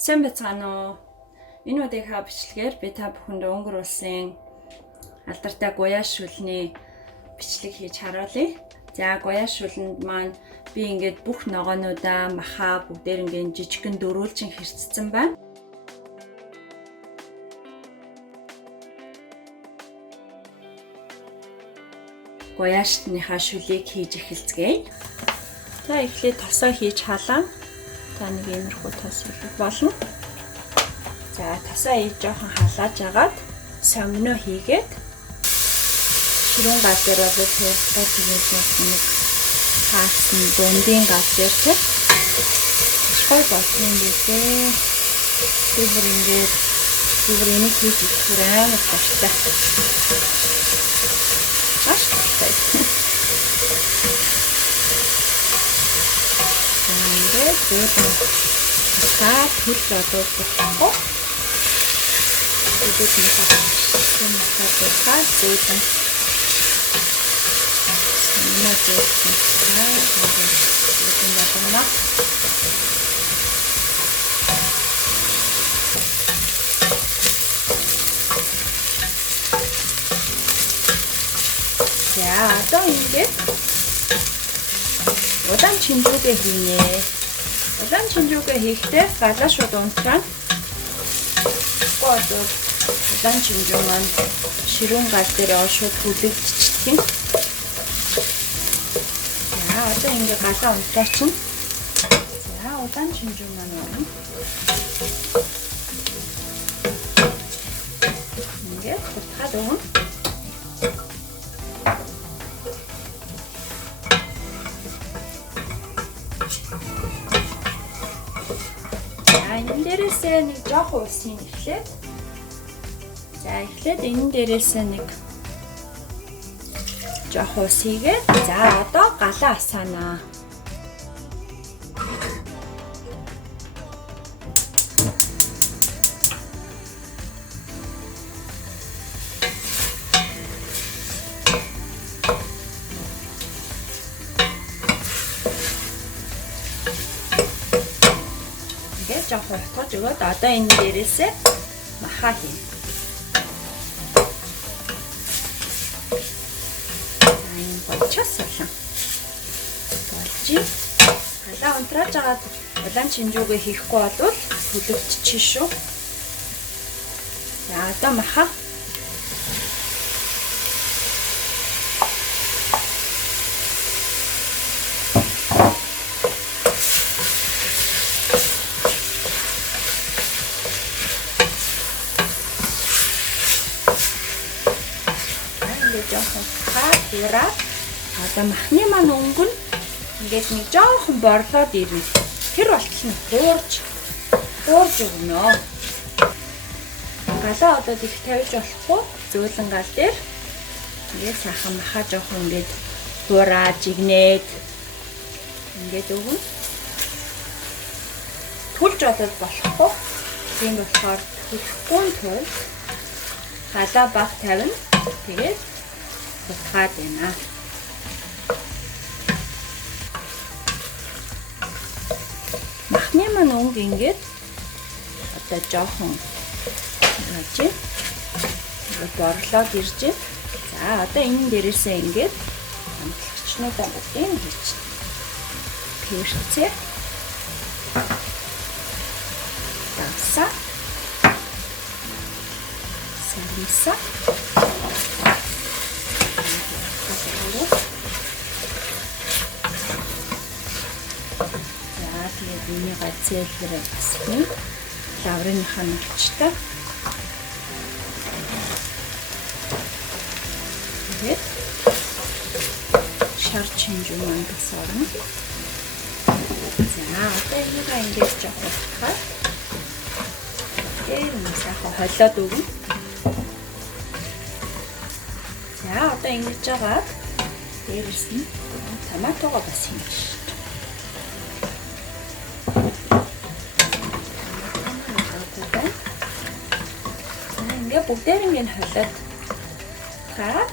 Сайн байцгаана уу? Энэ удаагийн бичлэгээр би та бүхэнд Өнгөр улсын алдартай гуяа шүлний бичлэг хийж харуулъя. За гуяа шүлэнд маань би ингээд бүх ногоонуудаа маха бүгдээр ингээд жижигхэн дөрүүлжин хэрцсэн байна. Гуяа шүлнийхаа шүлийг хийж эхэлцгээе. За эхлээд тосоо хийж халаа. Та нэг иймэрхүү тос хийх болно. За тосоо хийж жоохон халааж агаад сомно хийгээд ширүүн гал дээр бол тэрхүү тэгээд нэг хаасан дундын гал дээр тэ шой болтын дэхээ тэр ингээд энийг хийж ихээр амар таштай. Аштай. Зөөлөн саа төл бодуулахгүй. Тэгээд нэг хатаа зөөлөн сумна зөөлөн бодно. За одоо ингээд удаан чинжүүгээ хийнэ. Удаан чинжүүгээ хийхдээ галаа шууд унтраа. Гол удаан чинжүү маань ширүүн гал дээр шууд хүлэгдчихдэг юм. За одоо ингээд галаа унтраа чинь. За удаан чинжүү маань байна. Ингээд хутгаад өгнө. Энэ дээрээсээ нэг жоох уусын эхлээд. За эхлээд энэ дээрээсээ нэг жоох уус хийгээд за одоо галаа асаанаа. Жохон утгаж өгөөд одоо энэ дээрээсээ маха хийнэ. Энэ болчихсон болон болжээ. Галаа унтрааж агаад улаан чинжүүгээ хийхгүй бол хүлэгдчихэн шүү. За одоо маха. Ураад одоо махны маань өнгөн ингээд нэг жоохон борлоод ирнэ. Тэр болтол нь хуурж өгнө. Галаа одоо их тавьж болохгүй. Зөөлөн гал дээр ингээд сайхан маха жоохон ингээд хуураад жигнээд ингээд өгнө. Түлж болоод болохгүй. Тийм болохоор түлхэхгүй тул галаа баг тавина. Тэгээд хутгаад байна. Махны маань өнг ингээд одоо жоохон хаачих. Борлоод ирж. За одоо энэ дээрээсээ ингээд амтлагчнуудаа бүгдийг хийчих. Перцээ. Давса. Сариса. Миний гацээлэр басна. Лаврынхаа мэлчтэй. Тэгээд шар чинжүү маань тасарна. За одоо энийг ингэж жахахад энэ сайхан холиод өгнө. За одоо ингэж жагаад дээрээс нь томатогоо бас хийнэ. Ингээ бүгдээр ингээд холиод гад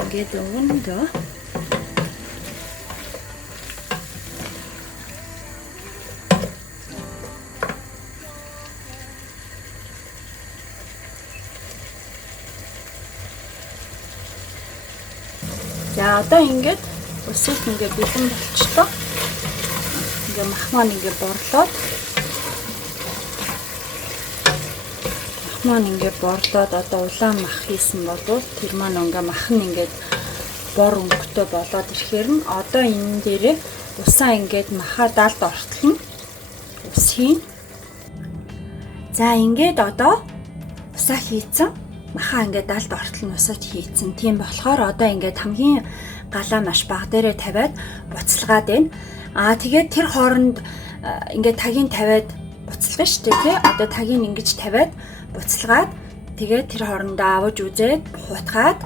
ингээд өгнөдөө. За одоо ингээд усыг ингээд бэлэн болчихлоо. Ингээд мах маань ингээд борлоод. Мах маань ингээд борлоод одоо улаан мах хийсэн болвол тэр маань ингээ мах нь ингээд бор өнгөтэй болоод ирэхээр нь одоо энэ дээрээ усаа ингээд махаа далд ортолно. Ус хийн. За ингээд одоо усаа хийцэн. Махаа ингээд далд ортолно усад хийцэн. Тийм болохоор одоо ингээд хамгийн галаа маш бага дээрээ тавиад буцалгаад байна. Тэгээд тэр хооронд ингээд тагийг тавиад буцалгана шүү дээ, тий? Одоо тагийг ингэж тавиад буцалгаад тэгээд тэр хоорондоо аваж үзээд бухутгаад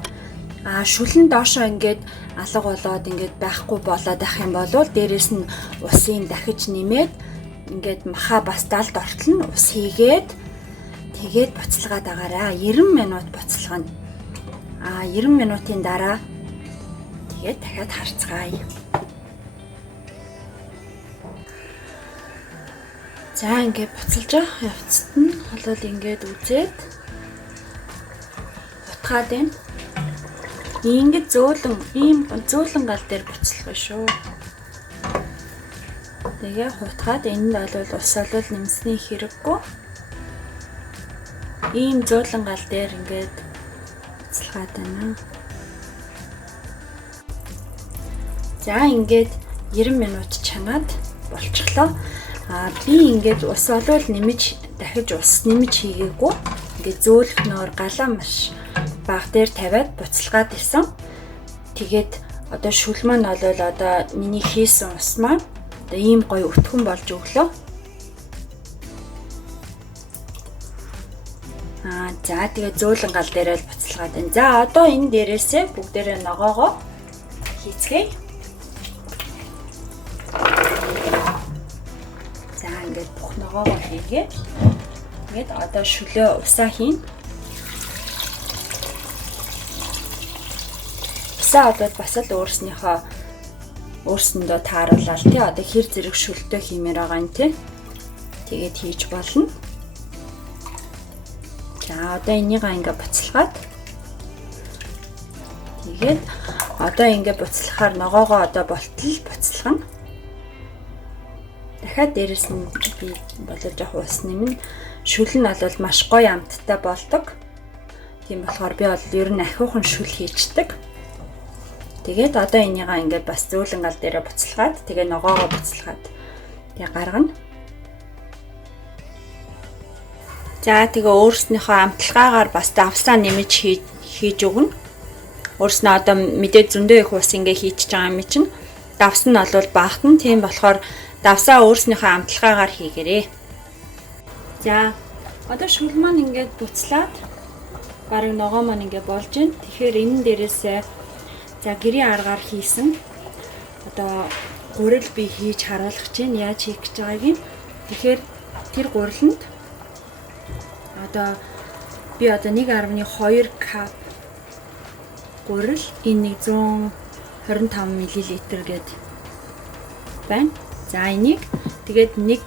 шүлэн доошоо ингээд алга болоод ингээд байхгүй болоод ах юм бол дээрэс нь усын дахиж нэмээд ингээд махаа бас далд ортолно. Ус хийгээд тэгээд буцалгаад агаараа 90 минут буцалгана. 90 минутын дараа тэгээд дахиад харцгаая. За ингээд буцалж явах явцад нь болол ингээд үзээд утгаад байна. Ингээд зөөлөн гал дээр буцалгах шүү. Тэгээ хутгаад энд бол ус олол нэмсний хэрэггүй. Ийм зөөлөн гал дээр ингээд буцалгаад байна. За ингээд 90 минут чанаад болчихлоо. Би ингээд ус олвол нэмж дахиж ус нэмж хийгээгүй. Ингээд зөөлхнөөр галаа маш баг дээр тавиад буцалгаад исэн. Тэгээд одоо шүл маань бол одоо миний хийсэн ус маань одоо ийм гоё өтгөн болж өглөө. За тэгээд зөөлөн гал дээрээ л буцалгаад байна. За одоо энэ дээрээсээ бүгдээрээ ногоогоо хийцгээе. За ингээд бүх ногоогоо хийгээ. Ингээд одоо шүлөө усаа хийн. Усаа одоо бас л өөрснөндөө тааруулаад тий одоо хэр зэрэг шүлтөө хиймээр байгаа юм тий. Тэгээд хийж болно. За одоо энийгээ ингээ буцалгаад тэгээд одоо ингээ буцалахаар ногоогоо одоо болтол буцалгана. Дахиад дээрэс нь би болоо жоох ус нэмнэ. Шүл нь бол маш гоё амттай болдог. Тийм болохоор би бол ер нь ахиухан шүл хийчдэг. Тэгээд одоо энийгээ ингээ бас зөөлөн гал дээрээ буцалгаад тэгээ ногоогоо буцалгаад тэгээ гаргана. За тэгээ өөрснийхөө амтлагаагаар бас давсаа нэмж хийж өгнө. Өөрснөө одоо мэдээ зөндөө их ус ингээ хийчихэж байгаа юм чинь давс нь бол багтана. Тийм болохоор давсаа өөрснийхөө амтлагаагаар хийгээрэй. За одоо шүл маань ингээд буцлаад барыг ногоо маань ингээ болж байна. Тэгэхээр энэ дээрээсээ за гэрийн аргаар хийсэн одоо гурил би хийж харуулах чинь яаж хийх гэж байгааг юм. Тэгэхээр тэр гуриланд одоо би одоо 1.2 кап гурил энэ 125 мл гээд байна. За энийг тэгээд нэг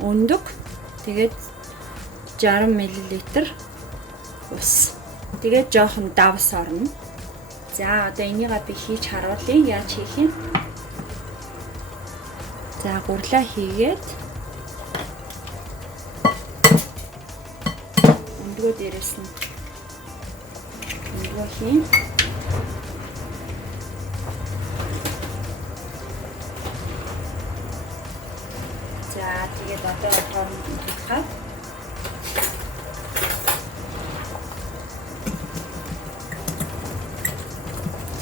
өндөг тэгээд 60 мл ус. Тэгээд жоохон давс орно. За одоо энийгээ би хийж харуулъя. Яаж хийх юм? За гурлаа хийгээд өндгөө дээрээс нь өндгөө хийн. За тэгээд одоо хооронд нь хатгаад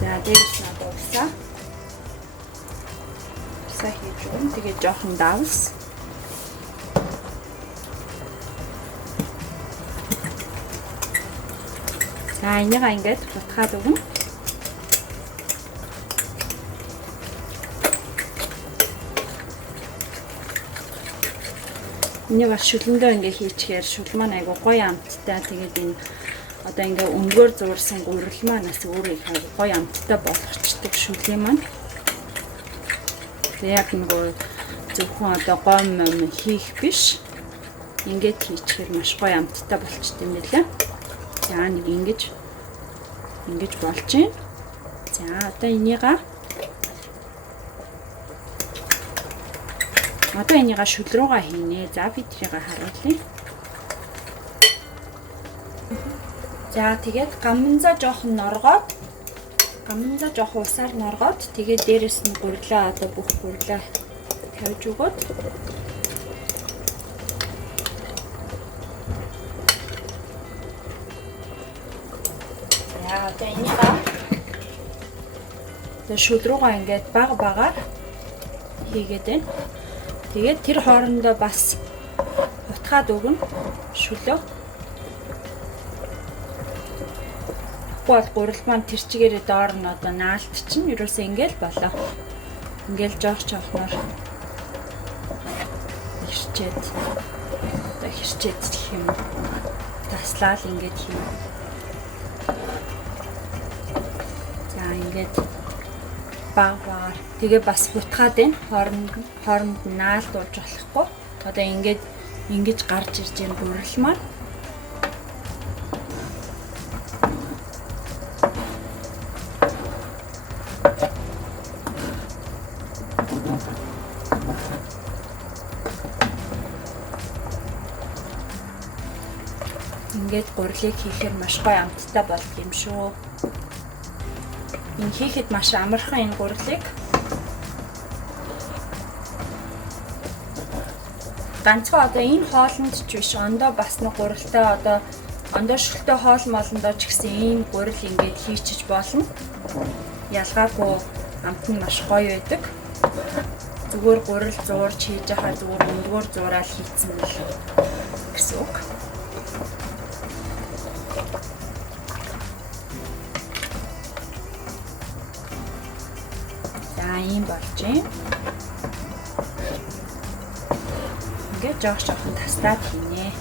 за дээрээс нь одоо усаа хийж өгнө. Тэгээд жоохон давс. За энийгээ ингээд бутгаад өгнө. Энийг бас шүлэндөө ингээд хийчихээр шүл маань айгуу гоё амттай. Тэгээд энэ одоо ингээд өндгөөр зуурсан гурил маань бас өөрөө их гоё амттай болгочдөг шүлийн маань. Тэгээд яг нөгөө зөвхөн одоо гом хийх биш. Ингээд хийчихээр маш гоё амттай болчтой юм лээ. За нэг ингэж болж байна. За одоо энийгээ шүл рүүгээ хийнэ. За би тэрийг харуулъя. За тэгээд гамнзаа жоохон усаар норгоод тэгээд дээрэс нь гурлаа одоо бүх гурлаа тавьж өгөөд одоо энийгээ шүл рүүгээ ингээд багаар хийгээд байна. Тэгээд тэр хоорондоо бас утгаад өгнө шүлөө. Бол гурал маань тэр чигээрээ доор нь одоо наалт чинь ерөөсөө ингээл болоо. Ингээл жоохноор хэрчээд гэх юм. Таслаал ингээд хийм. За ингээд багаар тэгээ бас хутгаад байна. Хооронд наалт ууж болохгүй. Одоо ингэж гарч ирж байгаа гурал маань ингээд гурлыг хийхээр маш гоё амттай болд юм шүү. Энэ хийхэд маш амархан энэ гурлыг. Ганцхан одоо энэ хоолнд ч биш, ондоо бас нэг гуралтай одоо ондоо шүлтэй хоол молондоо ч гэсэн ийм гурал ингээд хийчих болно. Ялгаагүй амт нь маш гоё байдаг. Зүгээр гурал зуурч хийж байгаа зүгээр өндгөр зуураад хийцэн л гэсэн үг. Ийм болж байна. Ингээд жоохон тастаад хийнэ.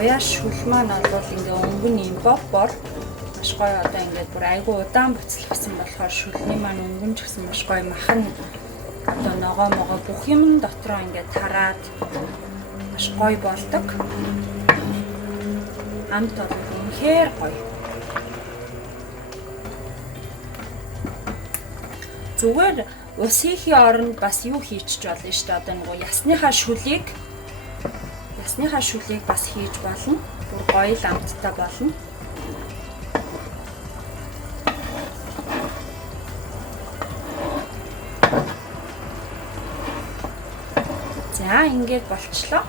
Уяа шүл маань бол ингээ өнгөн юм бор маш гоё одоо ингээд бүр айгүй удаан буцлагдсан болохоор шүлний маань өнгөн ч гэсэн маш гоё махан одоо ногоо бүх юм дотроо ингээд тараад маш гоё болдог. Амт бол үнэхээр гоё. Зүгээр ус хийхин оронд бас юу хийчих болно шүү дээ. Одоо нөгөө ясныхаа шүлийг бас хийж болно. Бүр гоё л амттай болно. За ингээд болчлоо.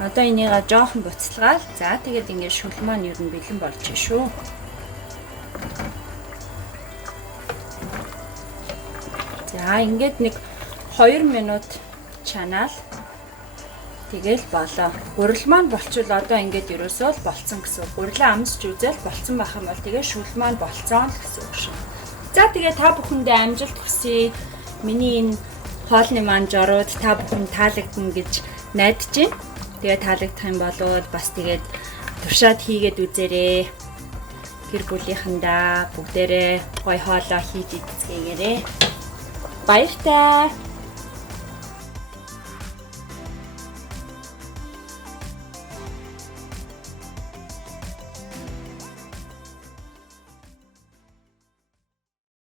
Одоо энийг жоохон буцалгаал. За тэгээд ингээд шүл маань ер нь бэлэн болж байна шүү. За ингээд нэг 2 минут чанаал тэгэл болоо. Гурал маань болчвол одоо ингээд ерөөсөө л болцсон гэсэн. Гурлаа амсч үзэл болцсон байх юм бол тэгээ шүл маань болцсон л гэсэн үг шүү. За тэгээ та бүхэндээ амжилт хүсье. Миний энэ хоолны маань жорууд та бүхэнд таалагдана гэж найдаж байна. Тэгээ таалагдах юм бол бас тэгээд туршаад хийгээд үзээрэй. Гэр бүлийнхэндээ бүгдээрээ гоё хоолоо хийж идцгээгээрэй. Баяртай.